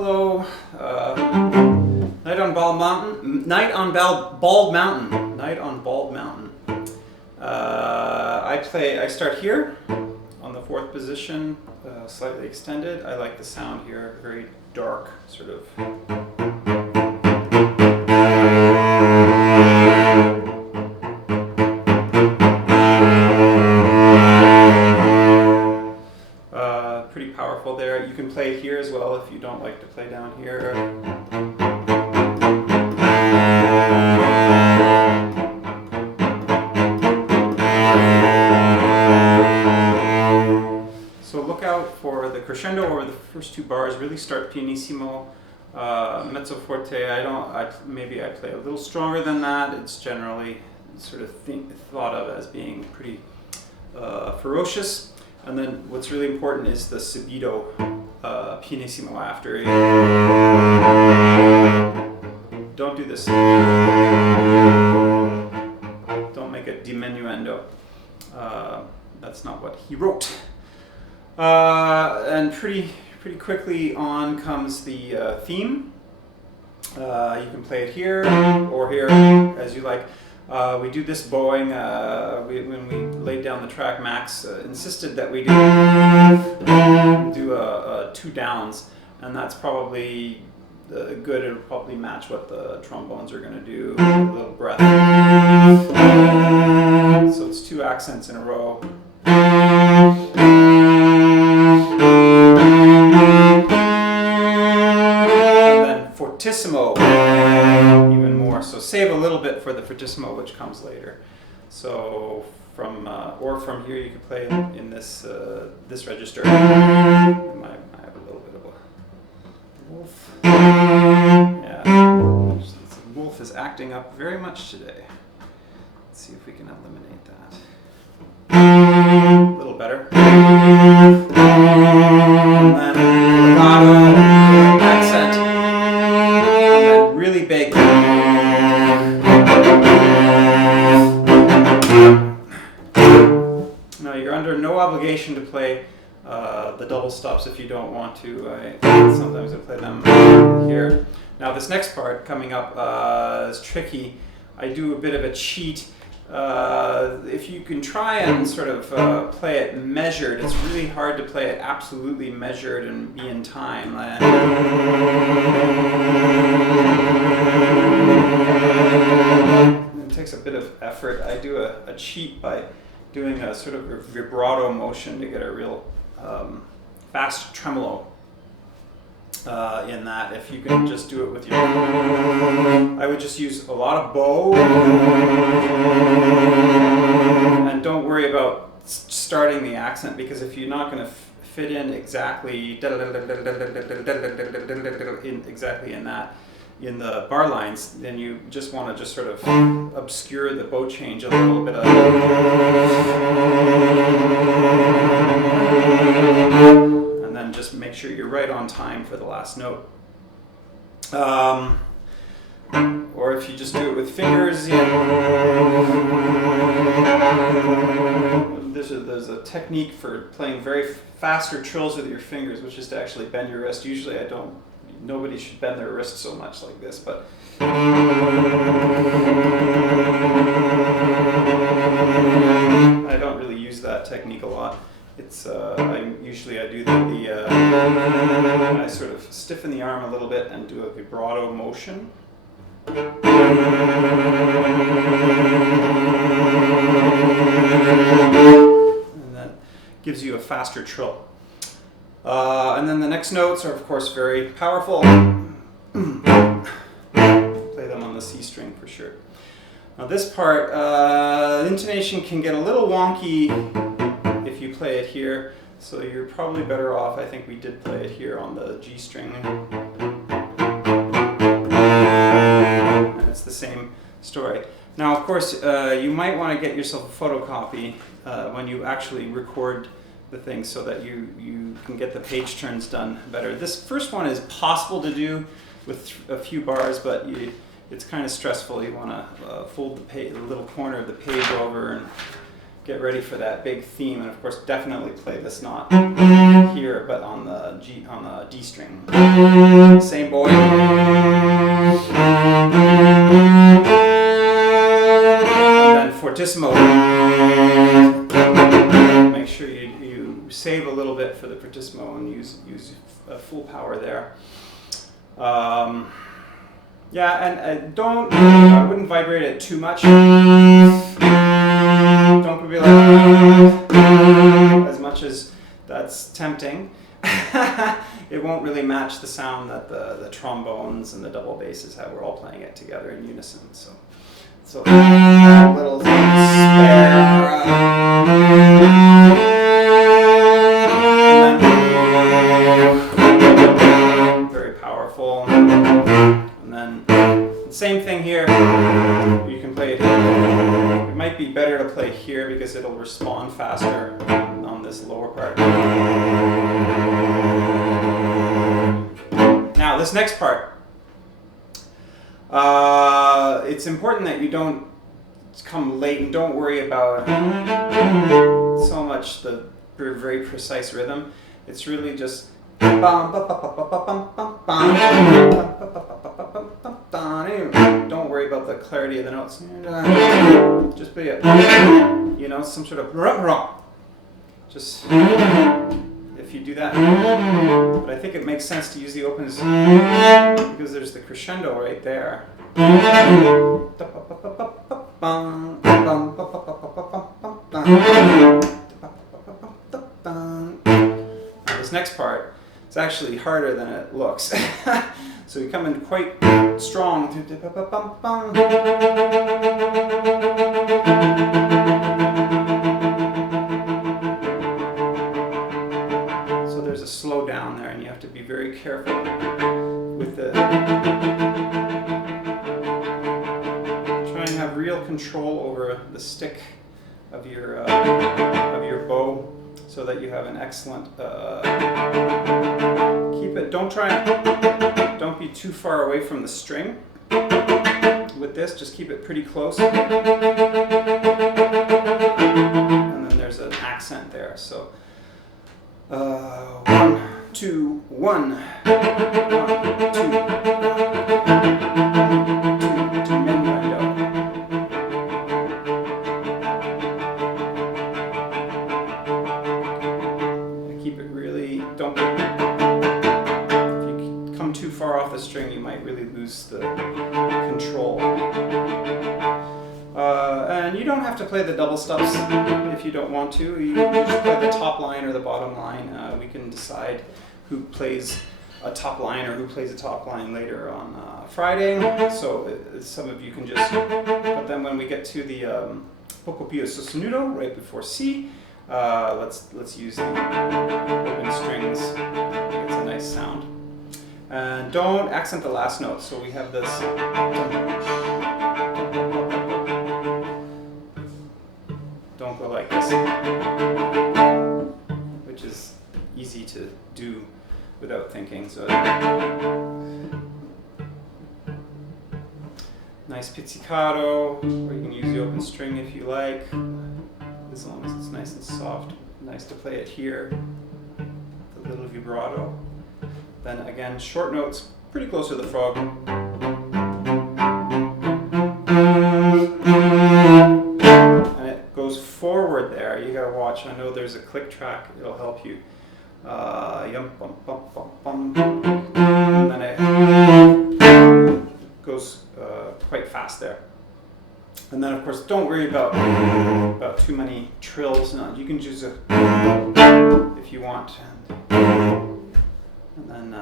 Hello. Night on Bald Mountain. Night on Bald Mountain. Night on Bald Mountain. I start here on the 4th position, slightly extended. I like the sound here, very dark, sort of. Pretty powerful there. You can play here as well if you don't like to play down here. So look out for the crescendo over the first 2 bars. Really start pianissimo, mezzo forte. Maybe I play a little stronger than that. It's generally sort of thought of as being pretty ferocious. And then what's really important is the subito pianissimo after. Don't do this. Don't make a diminuendo. That's not what he wrote. And pretty quickly on comes the theme. You can play it here or here as you like. We do this bowing when we laid down the track. Max insisted that we do 2 downs, and that's probably good. It'll probably match what the trombones are going to do. A little breath. So it's 2 accents in a row. And then fortissimo. Even more. So save a little bit for the fortissimo, which comes later. So from here you can play in this this register. I have a little bit of a wolf. Yeah, the wolf is acting up very much today. Let's see if we can eliminate that. A little better. And then legato, accent, and then really big. Now you're under no obligation to play the double stops if you don't want to. Sometimes I play them here. Now this next part coming up is tricky. I do a bit of a cheat. If you can try and sort of play it measured, it's really hard to play it absolutely measured and be in time. It takes a bit of effort. I do a cheat by doing a sort of a vibrato motion to get a real fast tremolo in that. If you can just do it with your, I would just use a lot of bow, and don't worry about starting the accent, because if you're not going to fit in exactly in the bar lines, then you just want to just sort of obscure the bow change a little bit. And then just make sure you're right on time for the last note. Or if you just do it with fingers, there's a technique for playing very faster trills with your fingers, which is to actually bend your wrist. Usually nobody should bend their wrist so much like this, but I don't really use that technique a lot. It's I do I sort of stiffen the arm a little bit and do a vibrato motion. And that gives you a faster trill. And then the next notes are, of course, very powerful. Play them on the C string for sure. Now this part, intonation can get a little wonky if you play it here, so you're probably better off. I think we did play it here on the G string. And it's the same story. Now, of course, you might want to get yourself a photocopy when you actually record the thing, so that you can get the page turns done better. This first one is possible to do with a few bars, but it's kind of stressful. You want to fold the little corner of the page over and get ready for that big theme. And of course, definitely play this knot here here, but on the D string. Same bowing. And then fortissimo. Make sure you save a little bit for the fortissimo and use full power there. Yeah, and I wouldn't vibrate it too much. Don't be like as much as that's tempting. It won't really match the sound that the trombones and the double basses have. We're all playing it together in unison. So a little spare. And then very powerful. And then same thing here. You can play it here. It might be better to play here because it'll respond faster on this lower part. Now this next part. It's important that you don't come late and don't worry about so much the very precise rhythm. It's really just don't worry about the clarity of the notes. Just be some sort of just if you do that. But I think it makes sense to use the opens because there's the crescendo right there. This next part is actually harder than it looks. So we come in quite strong. So there's a slow down there, and you have to be very careful with the. Try and have real control over the stick of your bow, so that you have an excellent. Keep it. Don't be too far away from the string. With this, just keep it pretty close. And then there's an accent there. So 1, 2, 1, 1, 2, 2 diminuendo. Keep it really. Don't. Too far off the string, you might really lose the control. And you don't have to play the double stops if you don't want to. You can just play the top line or the bottom line. We can decide who plays a top line or who plays a top line later on Friday. So some of you can just. But then when we get to the poco più sostenuto right before C, let's use the open strings. It's a nice sound. And don't accent the last note. So we have this. Don't go like this, which is easy to do without thinking. So nice pizzicato, or you can use the open string if you like, as long as it's nice and soft. Nice to play it here, a little vibrato. Then again, short notes, pretty close to the frog. And it goes forward there. You gotta watch. I know there's a click track. It'll help you. Yum, bum, bum, bum, bum. And then it goes quite fast there. And then, of course, don't worry about too many trills. No, you can use a if you want. And then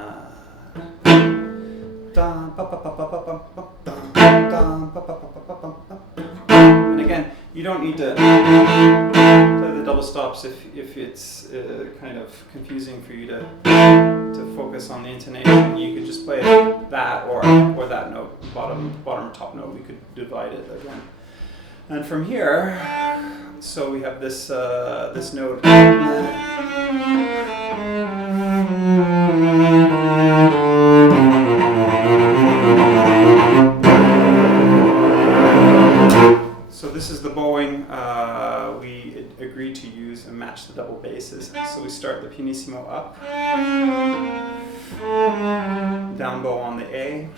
and again, you don't need to play the double stops if it's kind of confusing for you to focus on the intonation. You could just play that or that note, bottom top note. We could divide it again. And from here, so we have this this note. So this is the bowing we agreed to use and match the double basses. So we start the pianissimo up, down bow on the A,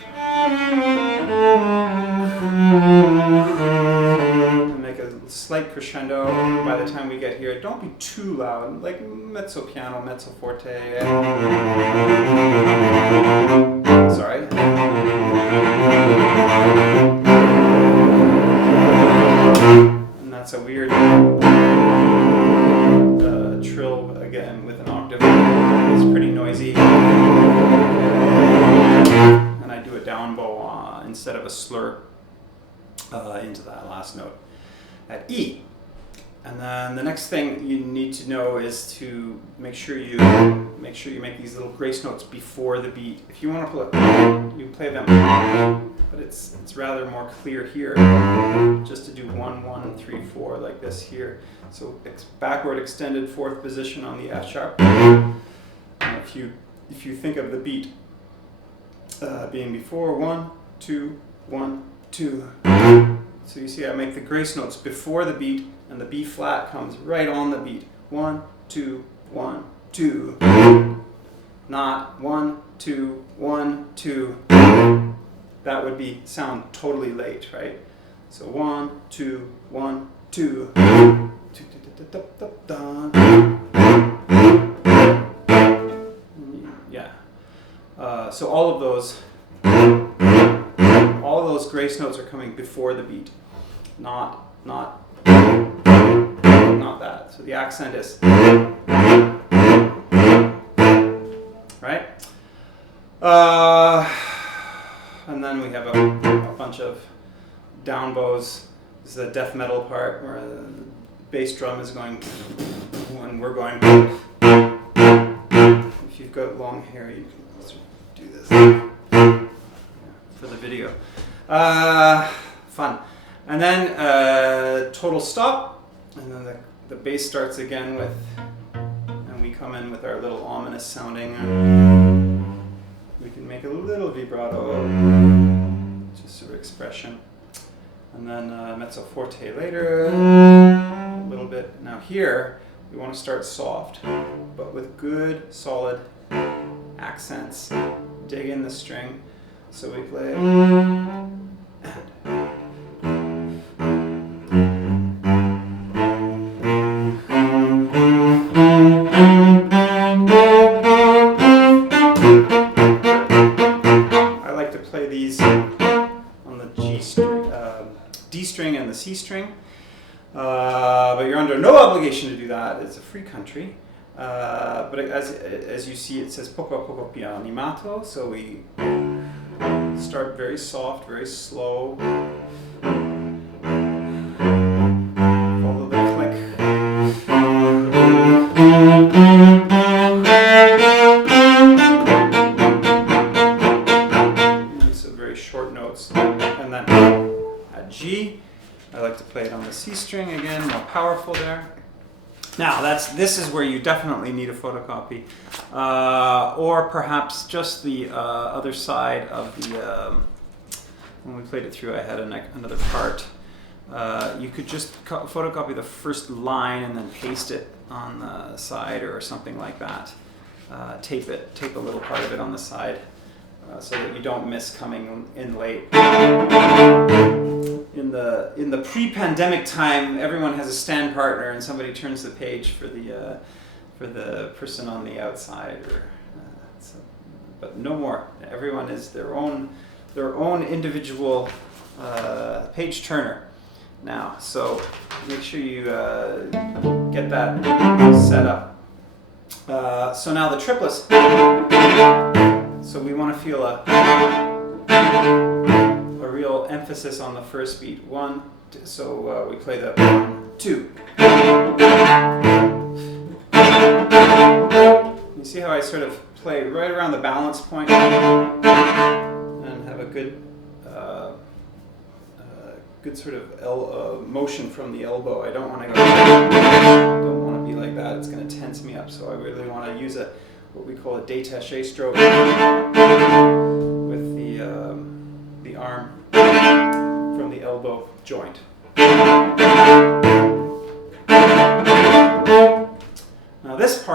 and make a slight crescendo. By the time we get here, don't be too loud, like mezzo piano, mezzo forte. Sorry. And that's a weird trill again with an octave. It's pretty noisy. And I do a down bow instead of a slur into that last note at E. And then the next thing you need to know is to make sure you make these little grace notes before the beat. If you want to play, you play them, but it's rather more clear here just to do 1, 1, 3, 4 like this here. So backward extended fourth position on the F sharp. And if you think of the beat being before 1, 2, 1, 2. So you see I make the grace notes before the beat, and the B flat comes right on the beat. 1, 2, 1, 2. Not 1, 2, 1, 2. That would sound totally late, right? So 1, 2, 1, 2. Yeah. So all of those grace notes are coming before the beat, not that. So the accent is right. And then we have a bunch of down bows. This is the death metal part where the bass drum is going and we're going. If you've got long hair, you can do this for the video. Fun. And then total stop, and then the bass starts again with, and we come in with our little ominous sounding. We can make a little vibrato, just sort of expression. And then mezzo forte later, a little bit. Now here, we want to start soft, but with good, solid accents. Dig in the string. So we play. I like to play these on the G string, D string and the C string, but you're under no obligation to do that. It's a free country. But as you see, it says poco a poco più animato, so we start very soft, very slow. Follow the click. So very short notes. And then at G, I like to play it on the C string again, more powerful there. Now, this is where you definitely need a photocopy, or perhaps just the other side of the, when we played it through, I had another part. You could just photocopy the first line and then paste it on the side or something like that. Tape a little part of it on the side so that you don't miss coming in late. In the pre-pandemic time, everyone has a stand partner, and somebody turns the page for the person on the outside. But no more. Everyone is their own individual page turner now. So make sure you get that set up. So now the triplets. So we want to feel a real emphasis on the first beat. 1, 2, so we play the 1, 2. You see how I sort of play right around the balance point and have a good sort of motion from the elbow. I don't want to be like that. It's going to tense me up. So I really want to use what we call a détaché stroke with the arm from the elbow joint. Now This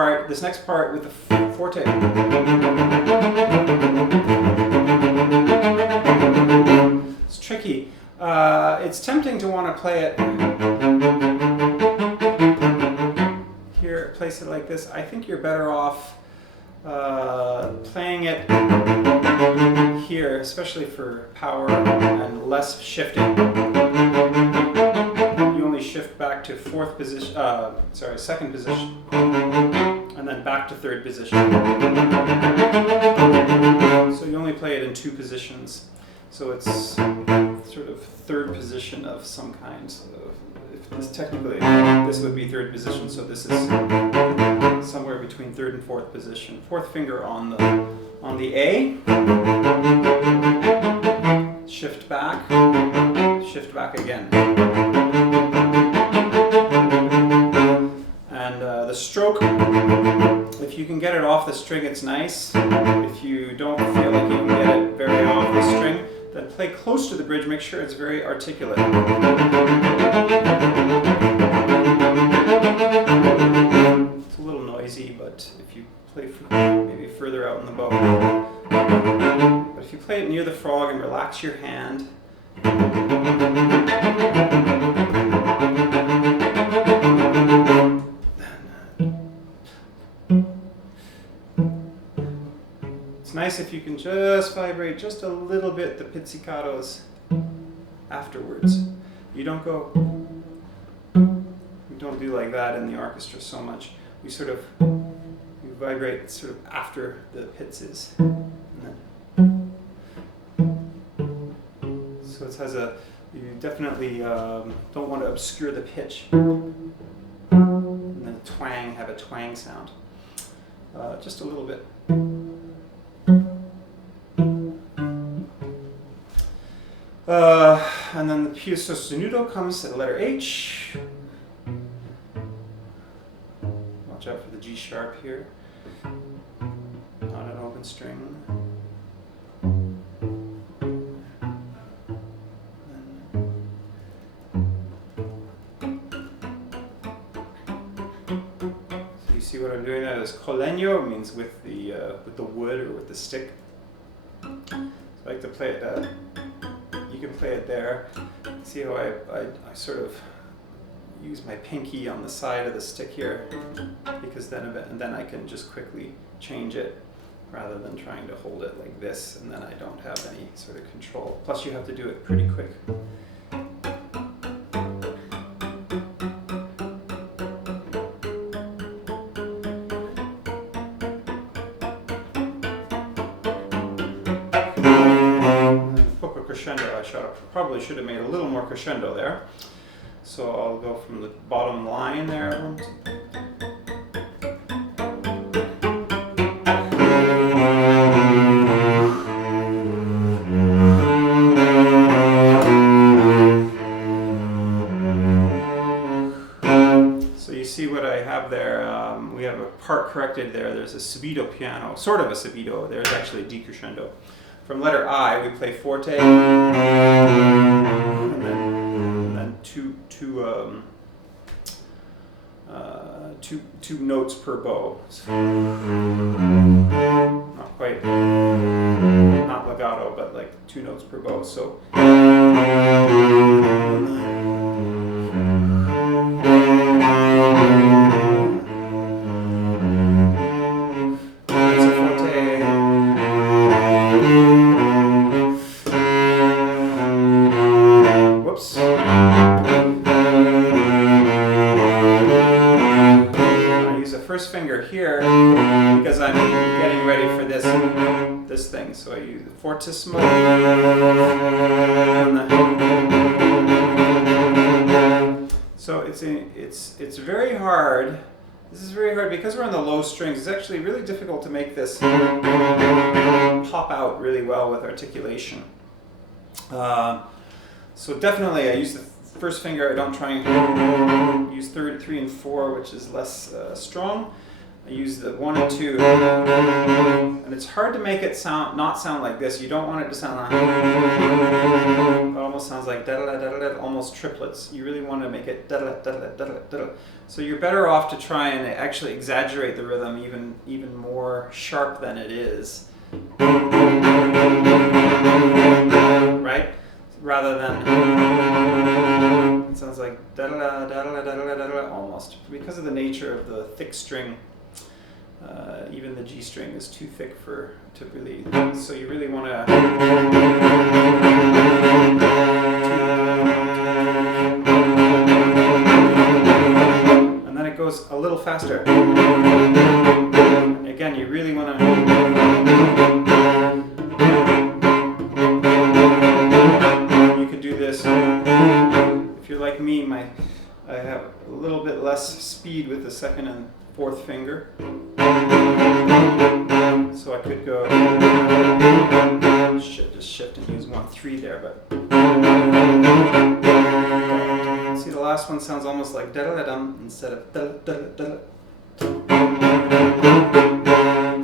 next part with the forte. It's tricky. It's tempting to want to play it here, place it like this. I think you're better off playing it here, especially for power and less shifting. You only shift back to fourth position, second position, and then back to third position. So you only play it in 2 positions. So it's sort of third position of some kind. So if this technically, this would be third position. So this is somewhere between third and fourth position. Fourth finger on the A. Shift back again. And the stroke, if you can get it off the string, it's nice. If you don't feel like you can get it very off the string, then play close to the bridge, make sure it's very articulate. It's a little noisy, but if you play maybe further out in the bow. But if you play it near the frog and relax your hand, it's nice if you can just vibrate just a little bit the pizzicatos afterwards. You don't do like that in the orchestra so much. You vibrate sort of after the pizzes. So it has you definitely don't want to obscure the pitch. And then have a twang sound. Just a little bit. And then the più sostenuto comes at the letter H. Watch out for the G sharp here. On an open string. So you see what I'm doing there? This colegno means with the wood or with the stick. So I like to play it. You can play it there. See how I sort of use my pinky on the side of the stick here, because then I can just quickly change it rather than trying to hold it like this, and then I don't have any sort of control. Plus you have to do it pretty quick. Crescendo, probably should have made a little more crescendo there. So I'll go from the bottom line there. So you see what I have there. We have a part corrected there. There's a subito piano, sort of a subito. There's actually a decrescendo. From letter I, we play forte, and then two notes per bow. So not quite, not legato, but like 2 notes per bow. So. Here, because I'm getting ready for this thing, so I use the fortissimo. So it's very hard. This is very hard because we're on the low strings. It's actually really difficult to make this pop out really well with articulation. So definitely, I use the first finger. I don't try and use 3 and 4, which is less strong. I use the 1 and 2, and it's hard to make it not sound like this. You don't want it to sound like, it almost sounds like da-da-da-da-da, almost triplets. You really want to make it da-da-da-da-da-da-da. So you're better off to try and actually exaggerate the rhythm even more sharp than it is. Right? Rather than, it sounds like da-da-da, da-da-da, da-da-da, da-da, almost. Because of the nature of the thick string, even the G string is too thick to really, so you really want to, and then it goes a little faster. And again, you really want to, you could do this, if you're like me, I have a little bit less speed with the second and fourth finger. So I could go, just shift and use 1-3 there, but see the last one sounds almost like da-da-da-dum instead of da-da-da-da-da.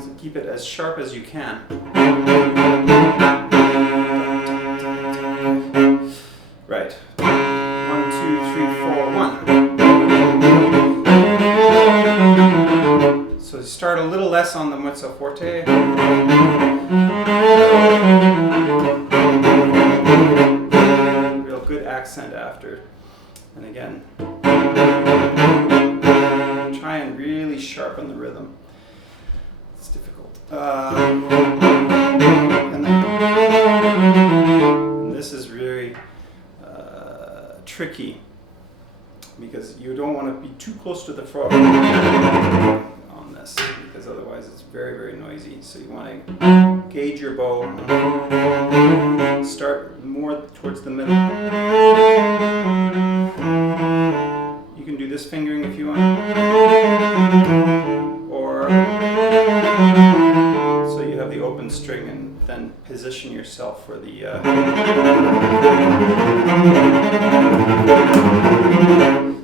So keep it as sharp as you can. Right. 1, 2, 3, 4, 1. So you start a little less on the mezzo forte. Real good accent after. And again, try and really sharpen the rhythm. It's difficult. And this is really tricky because you don't want to be too close to the frog on this, because otherwise it's very, very noisy. So you want to gauge your bow, start more towards the middle. You can do this fingering if you want, or so you have the open string and then position yourself for the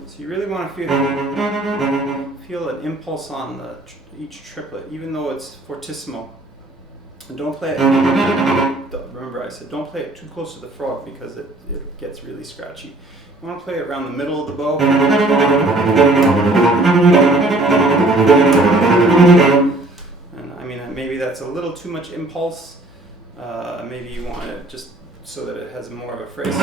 so you really want to feel an impulse on each triplet, even though it's fortissimo. And don't play it, remember I said don't play it too close to the frog because it gets really scratchy. You want to play it around the middle of the bow. And I mean, maybe that's a little too much impulse. Maybe you want it just so that it has more of a phrase.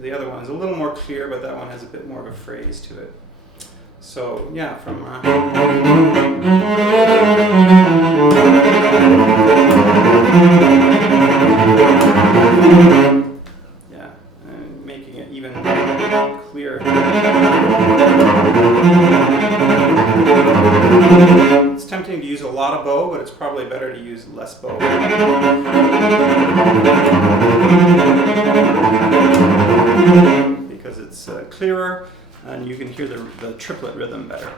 The other one is a little more clear, but that one has a bit more of a phrase to it. So yeah, from yeah, and making it even clearer. It's tempting to use a lot of bow, but it's probably better to use less bow. Because it's clearer and you can hear the triplet rhythm better.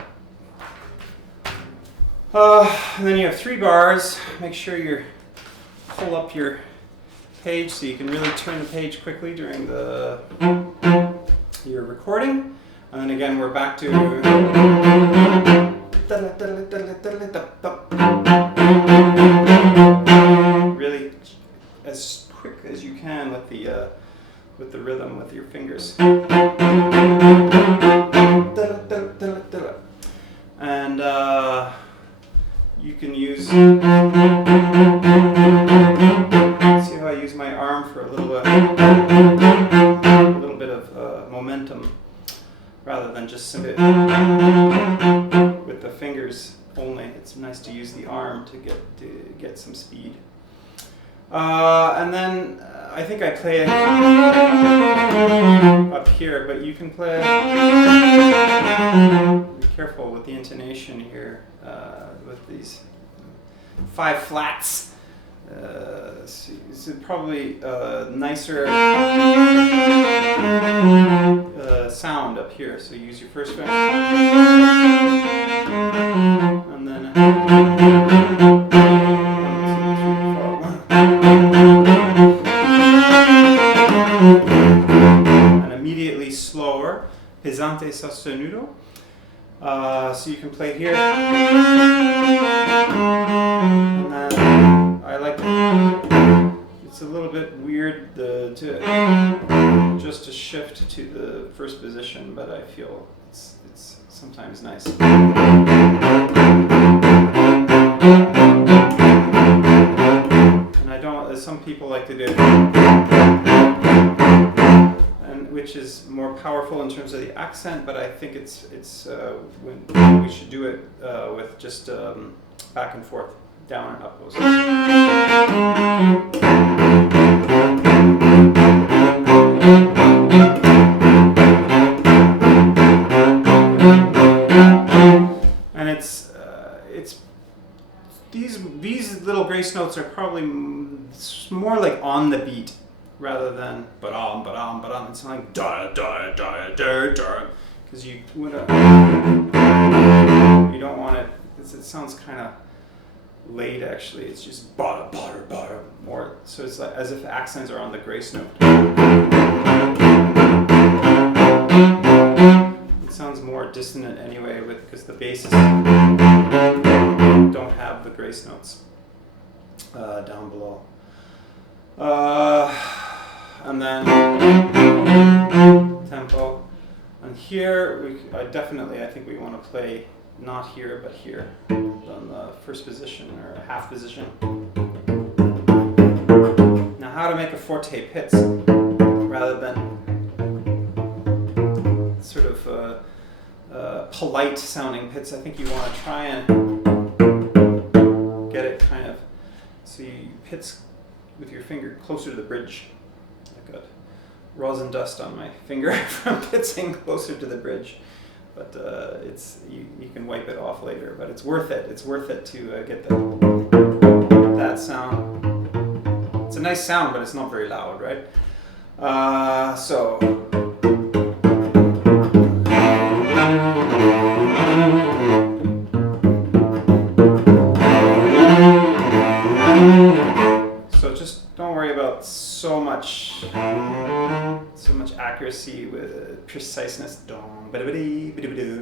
And then you have 3 bars. Make sure you pull up your page so you can really turn the page quickly during your recording. And then again, we're back to really as quick as you can with the rhythm with your fingers. And you can use, see how I use my arm for a little bit of momentum rather than just simply with the fingers only. It's nice to use the arm to get some speed. And then I think I play it up here, but you can play it. Be careful with the intonation here with these 5 flats. It's probably nicer sound up here. So use your first finger, and then. And immediately slower, pesante sostenuto, So you can play here. And then I like to, it's a little bit weird just to shift to the first position, but I feel it's sometimes nice. And I don't, as some people like to do, and which is more powerful in terms of the accent, but I think it's when we should do it with just back and forth, down and up. And it's these little grace notes are probably more like on the beat rather than ba-dum. It's like da da da da da, because you don't want it. It sounds kind of late actually. It's just ba da ba da more. So it's like as if accents are on the grace note. It sounds more dissonant anyway, because the basses don't have the grace notes down below. And then tempo. And here, I think we want to play not here, but here on the first position or half position. Now, how to make a forte pitch rather than sort of polite sounding pits. I think you want to try and get it kind of so you pits with your finger closer to the bridge. I got rosin dust on my finger from pitching closer to the bridge, but it's you can wipe it off later. But it's worth it. It's worth it to get that sound. It's a nice sound, but it's not very loud, right? So. So just don't worry about so much accuracy with preciseness.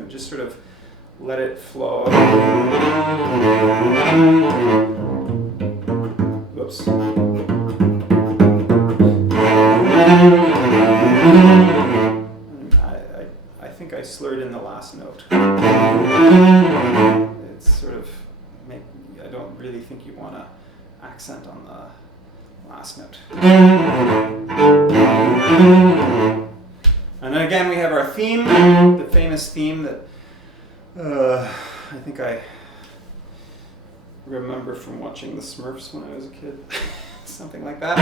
Just sort of let it flow. Whoops. I think I slurred in the last note. It's sort of I don't really think you want to accent on the last note. And then again we have our theme, the famous theme that I think I remember from watching the Smurfs when I was a kid. Something like that.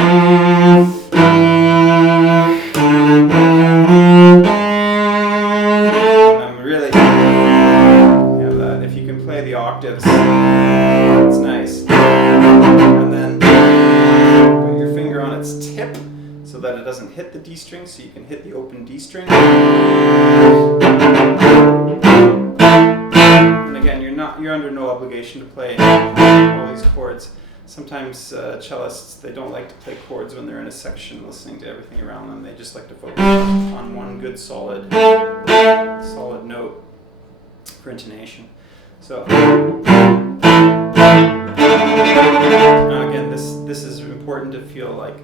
If you can play the octaves, it's nice. And then put your finger on its tip so that it doesn't hit the D string, so you can hit the open D string. And again, you're under no obligation to play all these chords. Sometimes cellists, they don't like to play chords when they're in a section listening to everything around them. They just like to focus on one good solid note for intonation. So now again, this is important to feel like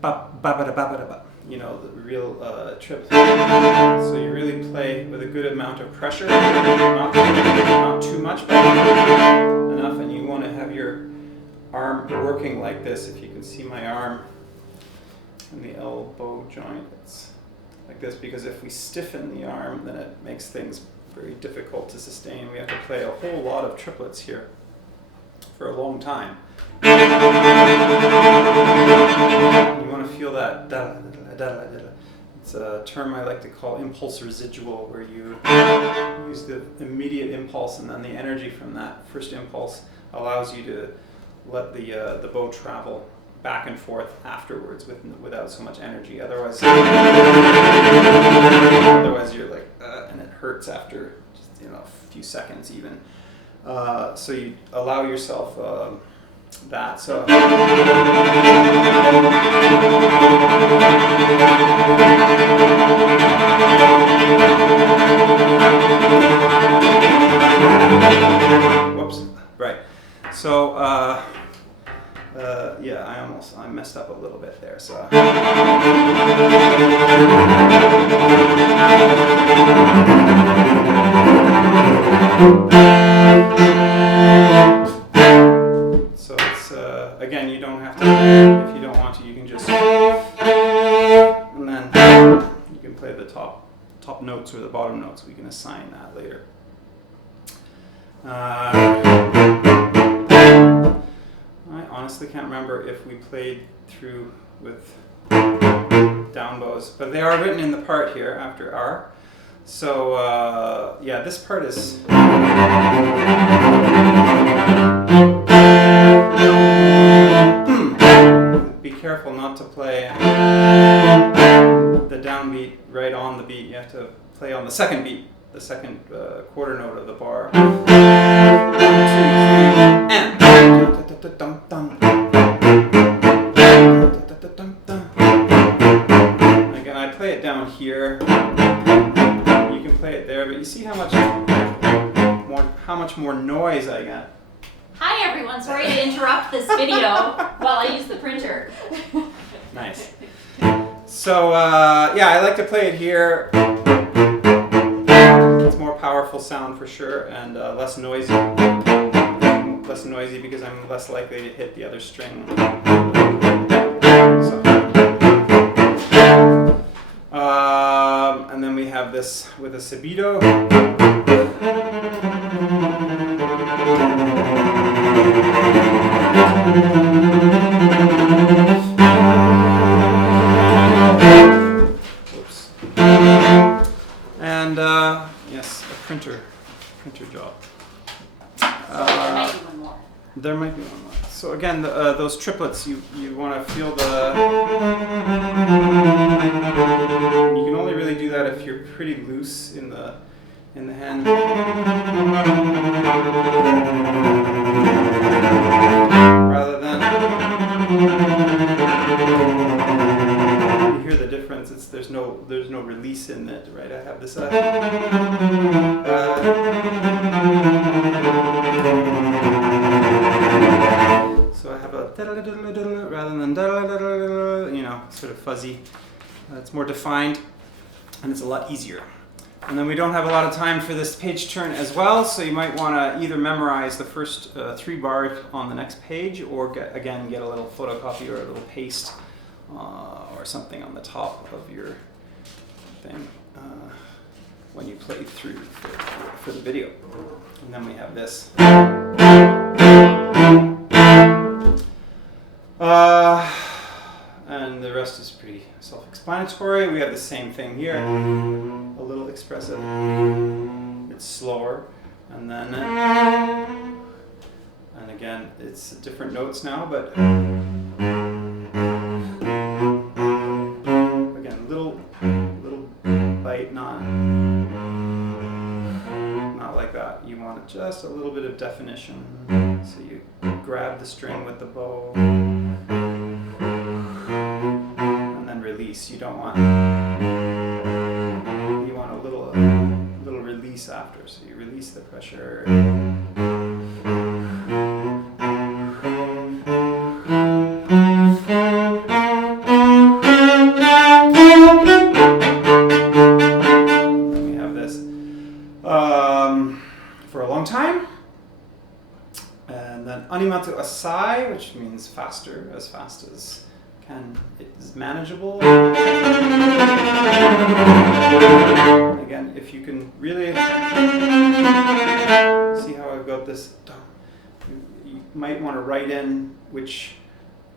ba ba ba da ba ba da ba, the real trip. So you really play with a good amount of pressure, not too much, but enough, and you want to have your arm working like this. If you can see my arm and the elbow joint, it's like this, because if we stiffen the arm, then it makes things very difficult to sustain. We have to play a whole lot of triplets here for a long time. You want to feel that da da da da da. It's a term I like to call impulse residual, where you use the immediate impulse, and then the energy from that first impulse allows you to let the bow travel back and forth afterwards without so much energy. Otherwise you're like, and it hurts after just, a few seconds even. So you allow yourself that. So. So, yeah, I messed up a little bit there. So. So it's again, you don't have to. If you don't want to, you can just, and then you can play the top notes or the bottom notes. We can assign that later. I honestly can't remember if we played through with down bows, but they are written in the part here after R. So yeah, this part is. Be careful not to play the downbeat right on the beat. You have to play on the second beat, the second quarter note of the bar. 1, 2, 3, and. Again, I play it down here. You can play it there, but you see how much more noise I get. Hi everyone, sorry to interrupt this video while I use the printer. Nice. So yeah, I like to play it here. It's more powerful sound for sure, and less noisy. Less noisy because I'm less likely to hit the other string. So. And then we have this with a subito. Oops. And yes, a printer job. There might be one more. There might be one more. So again, those triplets, you want to feel the. You can only really do that if you're pretty loose in the hand. Rather than you hear the difference. There's no release in it, right? I have this. So I have a rather than sort of fuzzy. It's more defined, and it's a lot easier. And then we don't have a lot of time for this page turn as well, so you might want to either memorize the first 3 bars on the next page, or get a little photocopy or a little paste or something on the top of your thing when you play through for the video. And then we have this. And the rest is pretty self-explanatory. We have the same thing here, a little expressive. It's slower, and then, and again, it's different notes now, but again, little bite, not like that. You want just a little bit of definition. So you grab the string with the bow. Release. You don't want. You want a little release after. So you release the pressure. We have this for a long time, and then animatu assai, which means faster, as fast as. And it is manageable. Again, if you can really see how I've got this, you might want to write in which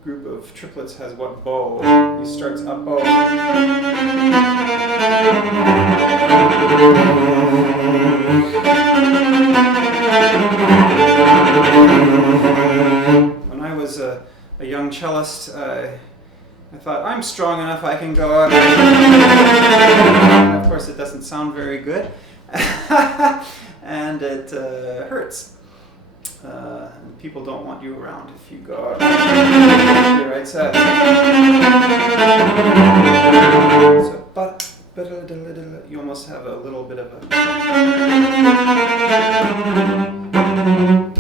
group of triplets has what bow. He starts up bow. When I was a young cellist, I thought, I'm strong enough, I can go. And of course, it doesn't sound very good. And it hurts. And people don't want you around if you go out your right side. So, but you almost have a little bit of a.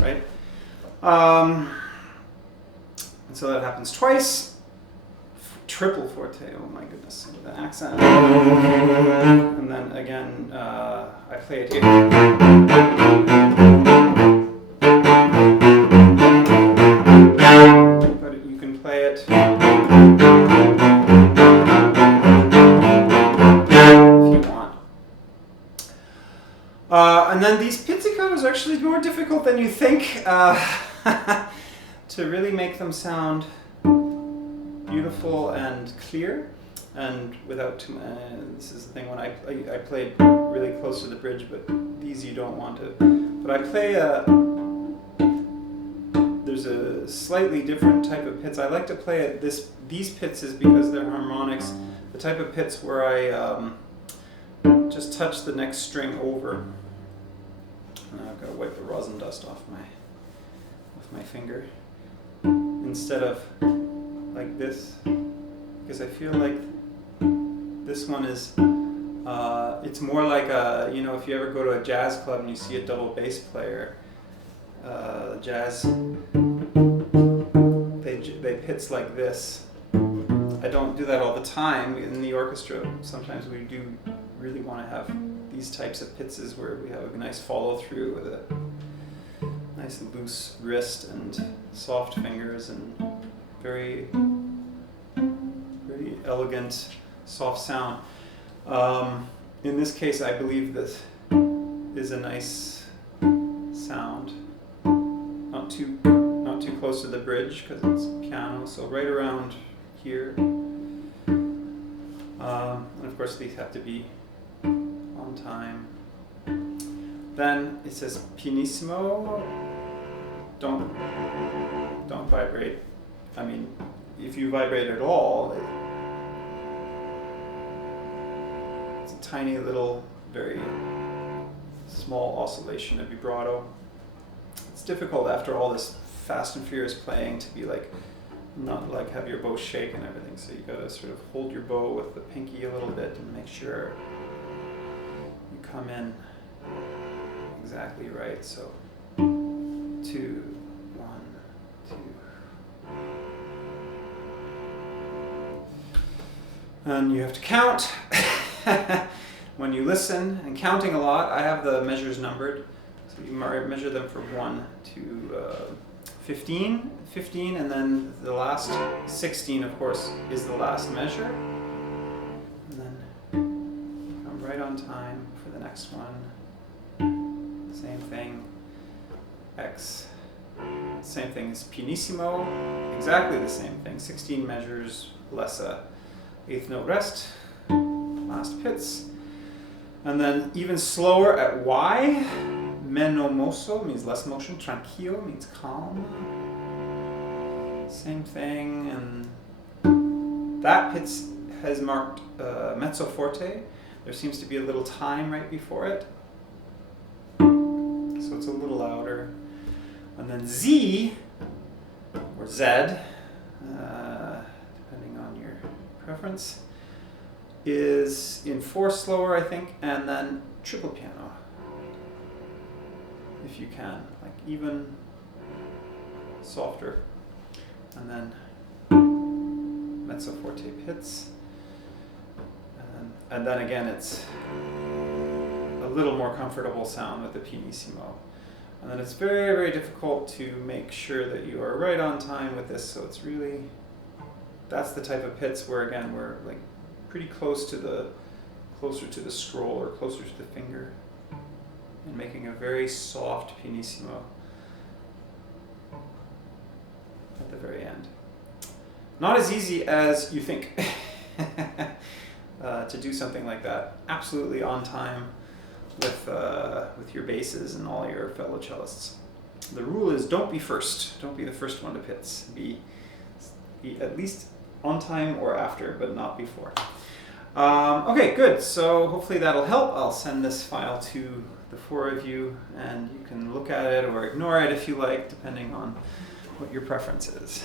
Right? triple forte. Oh my goodness, with the accent. And then again, I play it here. But you can play it if you want. And then these pizzicatos are actually more difficult than you think to really make them sound beautiful and clear, and without too this is the thing when I played really close to the bridge, but these you don't want to. But I play there's a slightly different type of pits. I like to play at these pizzas because they're harmonics. The type of pits where I just touch the next string over. And I've got to wipe the rosin dust off my finger instead of like this, because I feel like this one is it's more like a, you know, if you ever go to a jazz club and you see a double bass player, jazz, they pits like this. I don't do that all the time in the orchestra. Sometimes we do really want to have these types of pizzas where we have a nice follow through with a nice loose wrist and soft fingers and very elegant, soft sound. In this case, I believe this is a nice sound. Not too close to the bridge because it's piano, so right around here. And of course, these have to be on time. Then it says pianissimo. Don't vibrate. I mean, if you vibrate at all, it's a tiny little, very small oscillation of vibrato. It's difficult after all this fast and furious playing to be like, not like have your bow shake and everything. So you gotta sort of hold your bow with the pinky a little bit and make sure you come in exactly right. So 2, 1, 2. And you have to count when you listen, and counting a lot. I have the measures numbered, so you measure them from 1 to 15, and then the last 16, of course, is the last measure. And then come right on time for the next one. Same thing. X. Same thing as pianissimo. Exactly the same thing. 16 measures less a eighth note rest. Last pits. And then even slower at Y. Meno mosso means less motion. Tranquillo means calm. Same thing. And that pit has marked mezzo forte. There seems to be a little time right before it. So it's a little louder. And then Z, or Z, depending on your preference, is in 4 slower, I think, and then triple piano, if you can, like even softer. And then mezzo forte pits. And then again, it's a little more comfortable sound with the pianissimo. And then it's very, very difficult to make sure that you are right on time with this. So it's really, that's the type of pits where, again, we're like pretty closer to the scroll or closer to the finger, and making a very soft pianissimo at the very end. Not as easy as you think to do something like that. Absolutely on time with your basses and all your fellow cellists. The rule is don't be first. Don't be the first one to pits. Be at least on time or after, but not before. Okay, good. So hopefully that'll help. I'll send this file to the 4 of you, and you can look at it or ignore it if you like, depending on what your preference is.